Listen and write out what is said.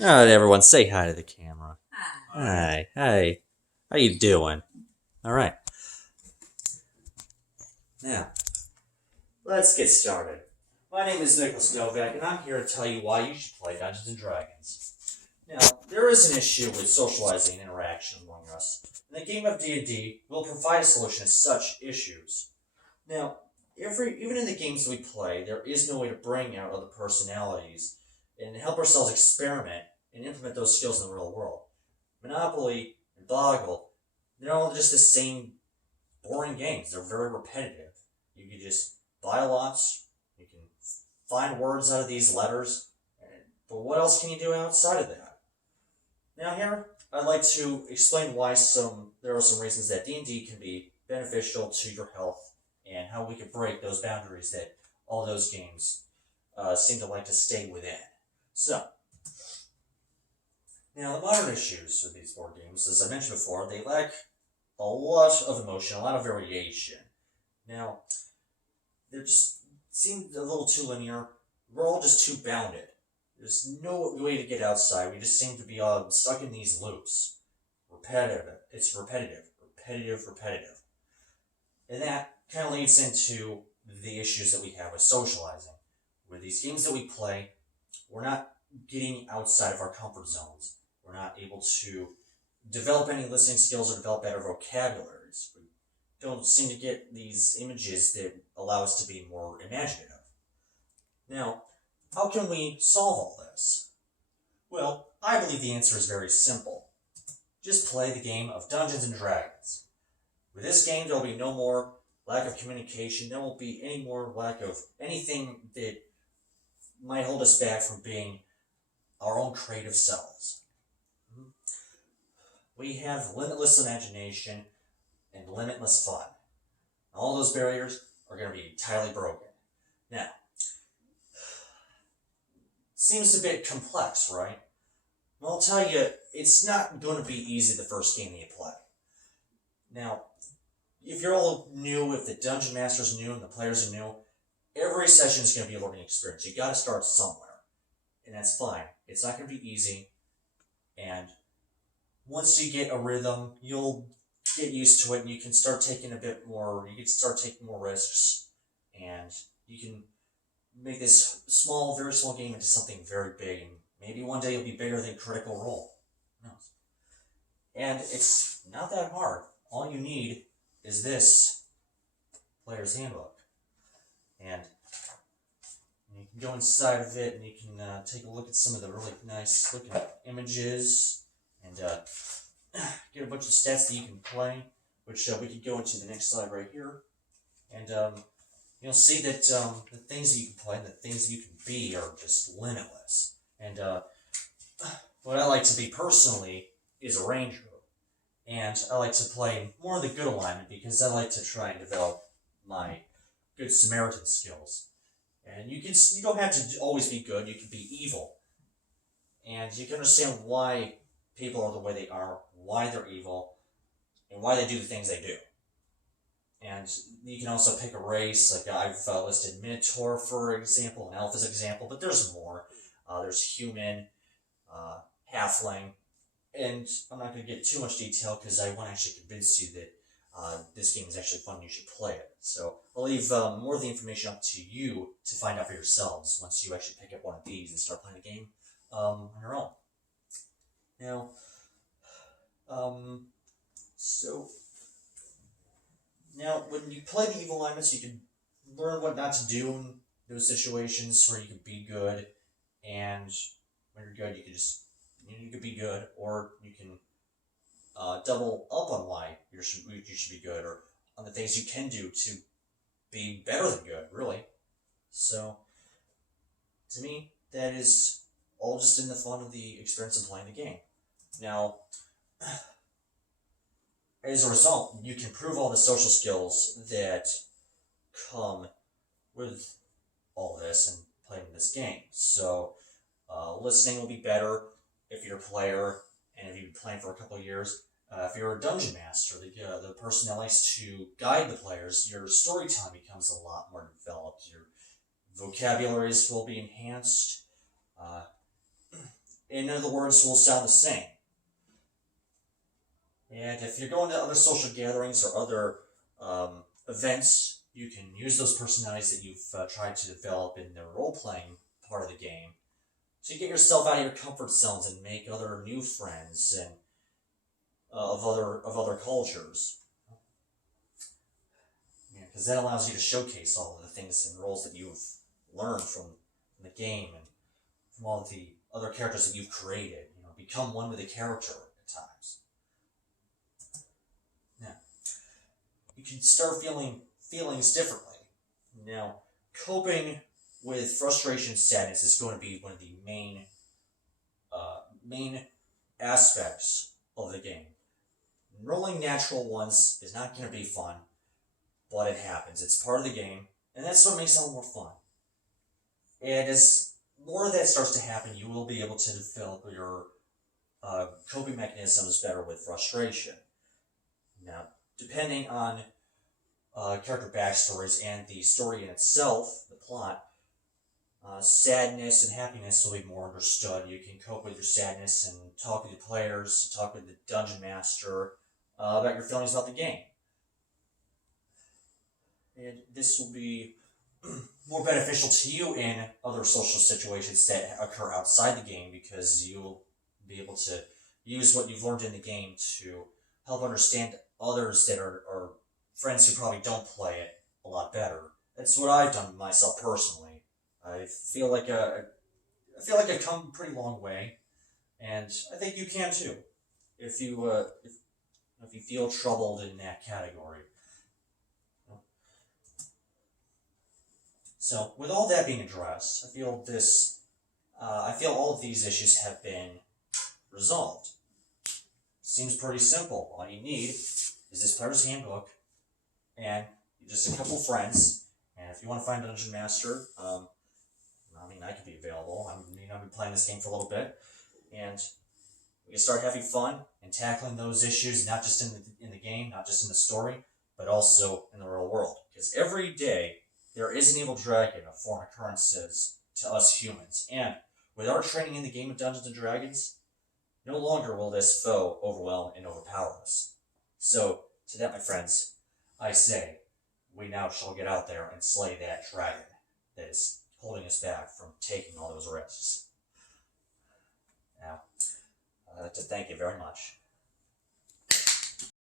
Alright, everyone, say hi to the camera. Hi. Hi. How you doing? Alright. Now, let's get started. My name is Nicholas Novak, and I'm here to tell you why you should play Dungeons and Dragons. Now, there is an issue with socializing and interaction among us, and the game of D&D will provide a solution to such issues. Now, even in the games we play, there is no way to bring out other personalities and help ourselves experiment and implement those skills in the real world. Monopoly and Boggle, they're all just the same boring games. They're very repetitive. You can just buy lots, you can find words out of these letters, but what else can you do outside of that? Now here, I'd like to explain why there are some reasons that D&D can be beneficial to your health and how we can break those boundaries that all those games seem to like to stay within. So, now, the modern issues with these board games, as I mentioned before, they lack a lot of emotion, a lot of variation. Now, they just seem a little too linear. We're all just too bounded. There's no way to get outside. We just seem to be stuck in these loops. Repetitive. It's repetitive. Repetitive. And that kind of leads into the issues that we have with socializing. With these games that we play, we're not getting outside of our comfort zones. We're not able to develop any listening skills or develop better vocabularies. We don't seem to get these images that allow us to be more imaginative. Now, how can we solve all this? Well, I believe the answer is very simple. Just play the game of Dungeons and Dragons. With this game, there will be no more lack of communication. There won't be any more lack of anything that might hold us back from being our own creative selves. We have limitless imagination and limitless fun. All those barriers are going to be entirely broken. Now, seems a bit complex, right? Well, I'll tell you, it's not going to be easy the first game that you play. Now, if you're all new, if the Dungeon Master's new and the players are new, every session is going to be a learning experience. You got to start somewhere, and that's fine. It's not going to be easy, and once you get a rhythm, you'll get used to it, and you can start taking more risks, and you can make this very small game into something very big, and maybe one day you'll be bigger than Critical Role. Who knows? And it's not that hard. All you need is this player's handbook, and you can go inside of it, and you can take a look at some of the really nice looking images, and get a bunch of stats that you can play, which we could go into the next slide right here. And you'll see that the things that you can play and the things that you can be are just limitless. And what I like to be personally is a ranger. And I like to play more in the good alignment because I like to try and develop my good Samaritan skills. And you don't have to always be good, you can be evil. And you can understand why people are the way they are, why they're evil, and why they do the things they do. And you can also pick a race, like I've listed Minotaur for example, and Elf as an example, but there's more. There's human, halfling, and I'm not going to get too much detail because I want to actually convince you that this game is actually fun and you should play it. So I'll leave more of the information up to you to find out for yourselves once you actually pick up one of these and start playing the game on your own. Now, now when you play the evil alignments, you can learn what not to do in those situations where you can be good, and when you're good, you can be good, or you can double up on why you should be good, or on the things you can do to be better than good, really. So, to me, that is all just in the fun of the experience of playing the game. Now, as a result, you can prove all the social skills that come with all this and playing this game. So, listening will be better if you're a player and if you've been playing for a couple of years. If you're a dungeon master, the person that likes to guide the players, your storytelling becomes a lot more developed. Your vocabularies will be enhanced. and none of the words will sound the same. And if you're going to other social gatherings or other events, you can use those personalities that you've tried to develop in the role-playing part of the game to get yourself out of your comfort zones and make other new friends and of other cultures. Because that allows you to showcase all of the things and roles that you've learned from the game and from all of the other characters that you've created. Become one with the character at times. Now, you can start feeling feelings differently. Now, coping with frustration and sadness is going to be one of the main aspects of the game. Rolling natural ones is not going to be fun, but it happens. It's part of the game, and that's what makes it a little more fun. And as more of that starts to happen, you will be able to develop your coping mechanisms better with frustration. Now, depending on character backstories and the story in itself, the plot, sadness and happiness will be more understood. You can cope with your sadness and talk with your players, talk with the dungeon master about your feelings about the game. And this will be more beneficial to you in other social situations that occur outside the game, because you'll be able to use what you've learned in the game to help understand others that are friends who probably don't play it a lot better. That's what I've done myself personally. I feel like I've come a pretty long way, and I think you can too, if you feel troubled in that category. So, with all that being addressed, I feel all of these issues have been resolved. Seems pretty simple. All you need is this player's handbook and just a couple friends. And if you want to find a dungeon master, I could be available. I've been playing this game for a little bit, and we can start having fun and tackling those issues, not just in the game, not just in the story, but also in the real world. Because every day there is an evil dragon of foreign occurrences to us humans, and with our training in the game of Dungeons and Dragons, no longer will this foe overwhelm and overpower us. So, to that, my friends, I say, we now shall get out there and slay that dragon that is holding us back from taking all those risks. Now, I'd like to thank you very much.